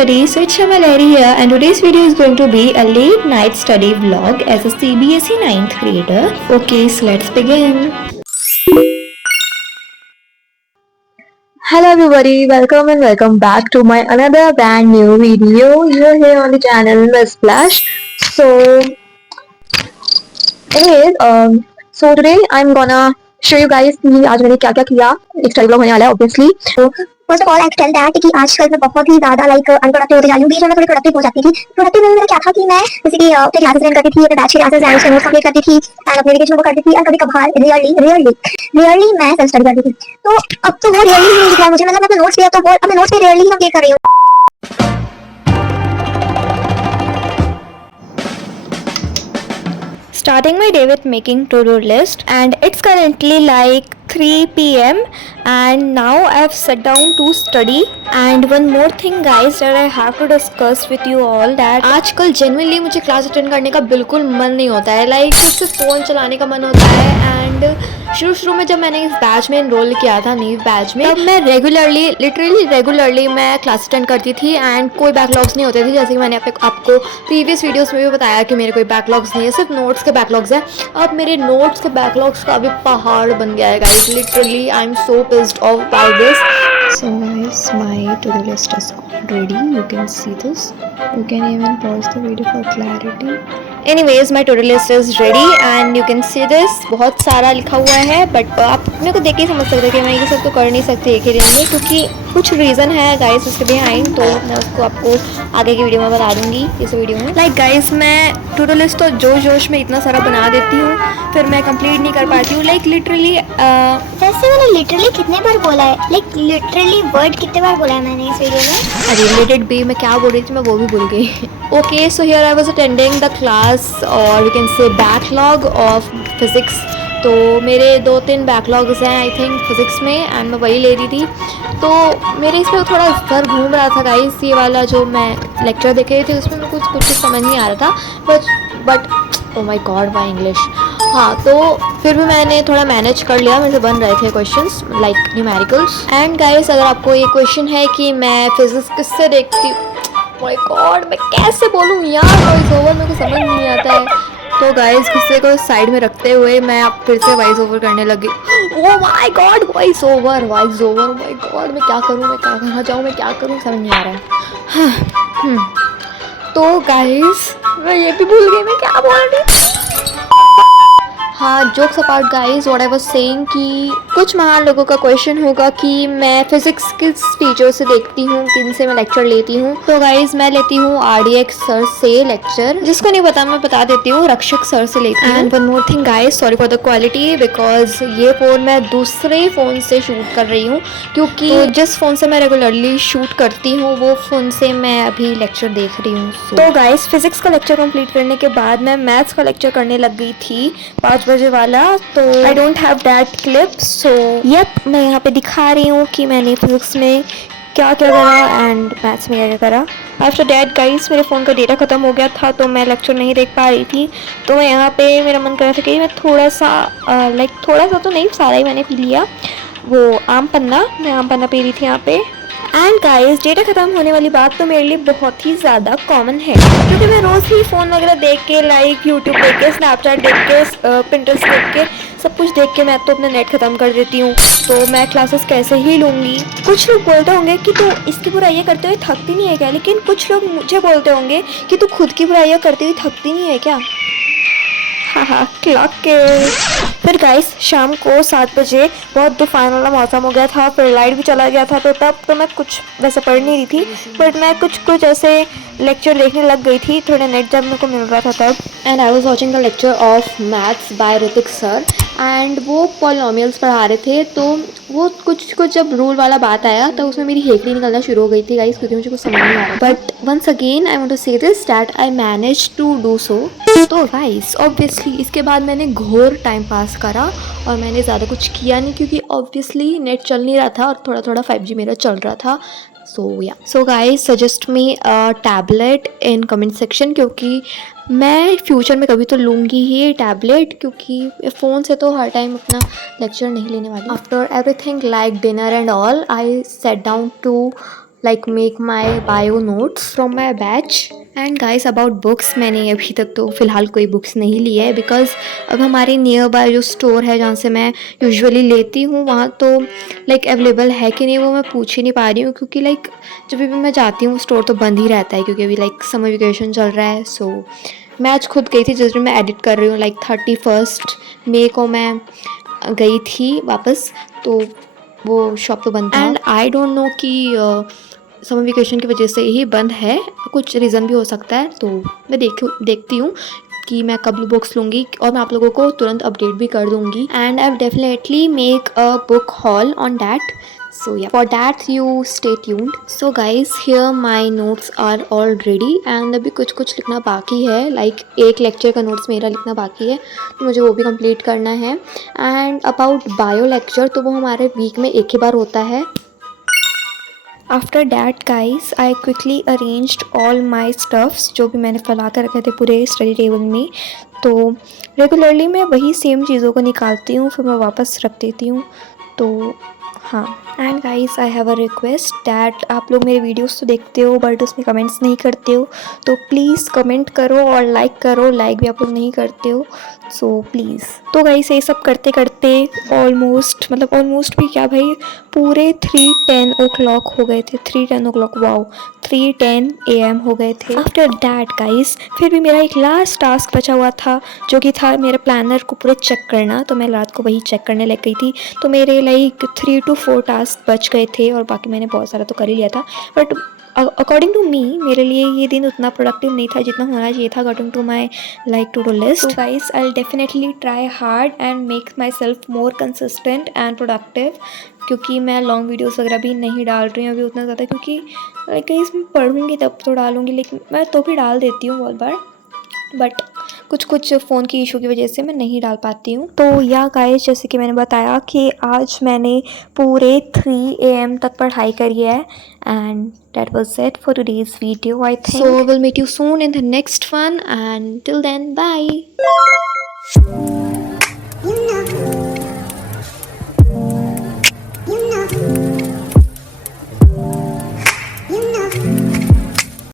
everybody, so it's Shama Lahiri here, and today's video is going to be a late night study vlog as a CBSE 9th grader. Okay, so let's begin. Hello everybody, welcome and welcome back to my another brand new video. You're here on the channel Miss Splash. So anyways, so today I'm gonna show you guys कि आज मैंने क्या क्या किया. एक study blog होने वाला है obviously. So first of all I tell that कि आजकल मैं बहुत ही ज्यादा अनप्रोडक्टिव होते जा रही हूँ. बीच में थोड़ी प्रोडक्टिव हो जाती थी. प्रोडक्टिव में मेरा क्या था कि मैं जैसे कि अपने क्लासेस अटेंड करती थी, अपने बैच की क्लासेस एंड उसके नोट्स कंप्लीट करती थी एंड अपने एजुकेशन को करती थी एंड कभी कभार रियरली मैं सेल्फ स्टडी करती थी. तो अब तो वो रियरली नहीं दिख रहा है मुझे. मतलब मैं अपने नोट्स लिया तो वो अब मैं नोट्स पे रियरली कंप्लीट कर रही हूँ. Starting my day with making to-do list, and it's currently like 3 p.m. and now I have sat down to study. And one more thing guys that I have to discuss with you all that आजकल genuinely मुझे class attend करने का बिल्कुल मन नहीं होता है. Like सिर्फ फ़ोन चलाने का मन होता है. एंड शुरू में जब मैंने इस बैच में इनरोल किया था नीव बैच में, तब मैं रेगुलरली मैं क्लास अटेंड करती थी एंड कोई बैकलॉग्स नहीं होते थे. जैसे कि मैंने आपको प्रीवियस वीडियोस में भी बताया कि मेरे कोई बैकलॉग्स नहीं है, सिर्फ नोट्स के बैकलॉग्स हैं. अब मेरे नोट्स के बैकलॉग्स का भी पहाड़ बन गया है guys. Literally I'm so pissed off by this. So guys, my to-do list is ready. You can see this. You can even pause the video for clarity. Anyways, my to-do list is ready and you can see this. बहुत सारा लिखा हुआ है but आप मेरे को देख के समझ सकते हैं कि मैं ये सब तो कर नहीं सकती एक ही दिन में, क्योंकि कुछ रीज़न है गाइस उसके बिहाइंड. तो मैं उसको आपको आगे की वीडियो में बता दूंगी इस वीडियो में. लाइक गाइस, मैं टू-डू लिस्ट तो जोश में इतना सारा बना देती हूँ, फिर मैं कंप्लीट नहीं कर पाती हूँ. लाइक लिटरली वैसे मैंने लिटरली कितने बार बोला है, लाइक लिटरली वर्ड कितने बार बोला है मैंने इस वीडियो में. अरे रिलेटेड बी मैं क्या बोल रही थी मैं वो भी भूल गई. Okay, so here I was attending the class और you can say backlog of physics. तो मेरे 2-3 बैकलॉग्स हैं आई थिंक फिज़िक्स में एंड मैं वही ले रही थी. तो मेरे इसमें थोड़ा सर घूम रहा था गाइस. ये वाला जो मैं लेक्चर देख रही थी उसमें कुछ समझ नहीं आ रहा था. But oh my God my English. हाँ, तो फिर भी मैंने थोड़ा मैनेज कर लिया. मेरे से बन रहे थे questions like numericals. And guys, अगर आपको ये क्वेश्चन है कि मैं फिज़िक्स किससे देखती हूँ, माय गॉड मैं कैसे बोलूँ यार, वॉइस ओवर मेरे को समझ नहीं आता है. तो गाइस, गुस्से को साइड में रखते हुए मैं अब फिर से वॉइस ओवर करने लगी. Oh my God, voice over my God मैं क्या करूँ, मैं क्या कहाँ जाऊँ, मैं क्या करूँ समझ नहीं आ रहा है. तो गाइस मैं ये भी भूल गई मैं क्या बोल रही थी. हाँ, jokes apart guys, what I was saying कि कुछ महान लोगों का क्वेश्चन होगा कि मैं फिजिक्स किस टीचर से देखती हूँ, किन से मैं लेक्चर लेती हूँ. तो गाइज मैं लेती हूँ RDX सर से लेक्चर. जिसको नहीं पता मैं बता देती हूँ, रक्षक सर से लेती हूँ. And one more thing guys, sorry for the quality because ये फ़ोन मैं दूसरे फ़ोन से शूट कर रही हूँ, क्योंकि जिस फ़ोन से मैं रेगुलरली शूट करती हूँ वो फ़ोन से मैं अभी लेक्चर देख रही हूँ. तो गाइज फिजिक्स का लेक्चर कंप्लीट करने के बाद मैं मैथ्स का लेक्चर करने लग गई थी 5 बजे वाला. तो I don't have that clip. So yup, मैं यहाँ पे दिखा रही हूँ कि मैंने फिजिक्स में क्या क्या करा एंड मैथ्स में क्या क्या करा. आफ्टर डैट गाइस, मेरे फ़ोन का डेटा ख़त्म हो गया था तो मैं लेक्चर नहीं देख पा रही थी. तो मैं यहाँ पे मेरा मन कर रहा था कि मैं थोड़ा सा तो नहीं, सारा ही मैंने पी लिया. वो आम पन्ना पी रही थी यहाँ पे. एंड गाइस, डेटा ख़त्म होने वाली बात तो मेरे लिए बहुत ही ज़्यादा कॉमन है, क्योंकि मैं रोज़ ही फ़ोन वगैरह देख के, लाइक यूट्यूब देख के, स्नैपचैट देख के, पिंटरेस्ट देख के, सब कुछ देख के मैं तो अपना नेट ख़त्म कर देती हूँ. तो मैं क्लासेस कैसे ही लूँगी. कुछ लोग बोलते होंगे कि तू इसकी बुराइयाँ करते हुए थकती नहीं है क्या, लेकिन कुछ लोग मुझे बोलते होंगे कि तू खुद की बुराइयाँ करते हुए थकती नहीं है क्या. हाँ क्लॉक के. फिर गाइस शाम को 7 बजे बहुत तूफान वाला मौसम हो गया था, फिर लाइट भी चला गया था. तो तब तो मैं कुछ वैसे पढ़ नहीं रही थी, बट मैं कुछ ऐसे लेक्चर देखने लग गई थी. थोड़ा नेट जब मेरे को मिल रहा था तब. And I was watching the lecture of maths by Hrithik sir and वो पॉलिनोमियल्स पढ़ा रहे थे. तो वो कुछ जब रूल वाला बात आया तो उसमें मेरी हेकड़ी निकलना शुरू हो गई थी गाइस, क्योंकि मुझे कुछ समझ नहीं आ रहा. But once again I want to say this that I manage to do so. तो गाइस ऑब्वियसली इसके बाद मैंने घोर टाइम पास करा और मैंने ज़्यादा कुछ किया नहीं, क्योंकि ऑब्वियसली नेट चल नहीं रहा था और थोड़ा 5G मेरा चल रहा था. So guys suggest me tablet in comment section, क्योंकि मैं फ्यूचर में कभी तो लूँगी ही टैबलेट, क्योंकि फ़ोन से तो हर टाइम अपना लेक्चर नहीं लेने वाली. After everything like dinner and all, I sat down to like make my bio notes from my batch. And guys about books, मैंने अभी तक तो फ़िलहाल कोई बुक्स नहीं ली है बिकॉज़ अब हमारे नियर बाय जो स्टोर है जहाँ से मैं यूजुअली लेती हूँ वहाँ तो लाइक अवेलेबल है कि नहीं वो मैं पूछ ही नहीं पा रही हूँ, क्योंकि लाइक जब भी मैं जाती हूँ स्टोर तो बंद ही रहता है क्योंकि अभी लाइक समर वेकेशन चल रहा है। सो मैं आज खुद गई थी, जिस दिन मैं एडिट कर रही हूँ लाइक 31 मई को मैं गई थी वापस, तो वो शॉप तो बंद था। एंड आई डोंट नो कि समर वेकेशन की वजह से ही बंद है, कुछ रीज़न भी हो सकता है, तो मैं देखती हूँ कि मैं कब बुक्स लूँगी और मैं आप लोगों को तुरंत अपडेट भी कर दूँगी। And I definitely make a book hall on that, so yeah, for that you stay tuned. So guys, here my notes are all ready and अभी कुछ कुछ लिखना बाकी है, लाइक एक लेक्चर का नोट्स मेरा लिखना बाकी है तो मुझे वो भी कंप्लीट करना है। एंड अबाउट बायो लेक्चर तो वो हमारे वीक में एक ही बार होता है। After that guys I quickly arranged all my stuffs, जो भी मैंने फैला कर रखे थे पूरे स्टडी टेबल में। तो रेगुलरली मैं वही सेम चीज़ों को निकालती हूँ फिर मैं वापस रख देती हूँ, तो हाँ। And guys I have a request that आप लोग मेरे वीडियोस तो देखते हो बट उसमें कमेंट्स नहीं करते हो, तो प्लीज़ कमेंट करो और लाइक करो, लाइक भी आप लोग नहीं करते हो, सो प्लीज़। तो गाइस ये सब करते करते ऑलमोस्ट भी क्या भाई, पूरे 3:10 o'clock हो गए थे, 3:10 o'clock, वाओ 3:10 AM हो गए थे। आफ्टर दैट गाइस फिर भी मेरा एक लास्ट टास्क बचा हुआ था जो कि था मेरे प्लानर को पूरे चेक करना, तो मैं रात को वही चेक करने लग गई थी। तो मेरे लाइक 3 to 4 टास्क बच गए थे और बाकी मैंने बहुत सारा तो कर ही लिया था, बट अकॉर्डिंग टू मी मेरे लिए ये दिन उतना प्रोडक्टिव नहीं था जितना होना चाहिए था according to my like to do list. तो guys I will definitely try hard and make myself more consistent and productive, क्योंकि मैं लॉन्ग वीडियोस वगैरह भी नहीं डाल रही हूँ अभी उतना ज़्यादा, क्योंकि लाइक कहीं इसमें पढ़ूँगी तब तो डालूँगी, लेकिन मैं तो भी डाल देती हूँ बहुत बार, बट कुछ फ़ोन की इशू की वजह से मैं नहीं डाल पाती हूँ। तो या गाइस जैसे कि मैंने बताया कि आज मैंने पूरे 3 AM तक पढ़ाई करी है and that was it for today's video, I think. So we'll meet you soon in the next one and till then bye.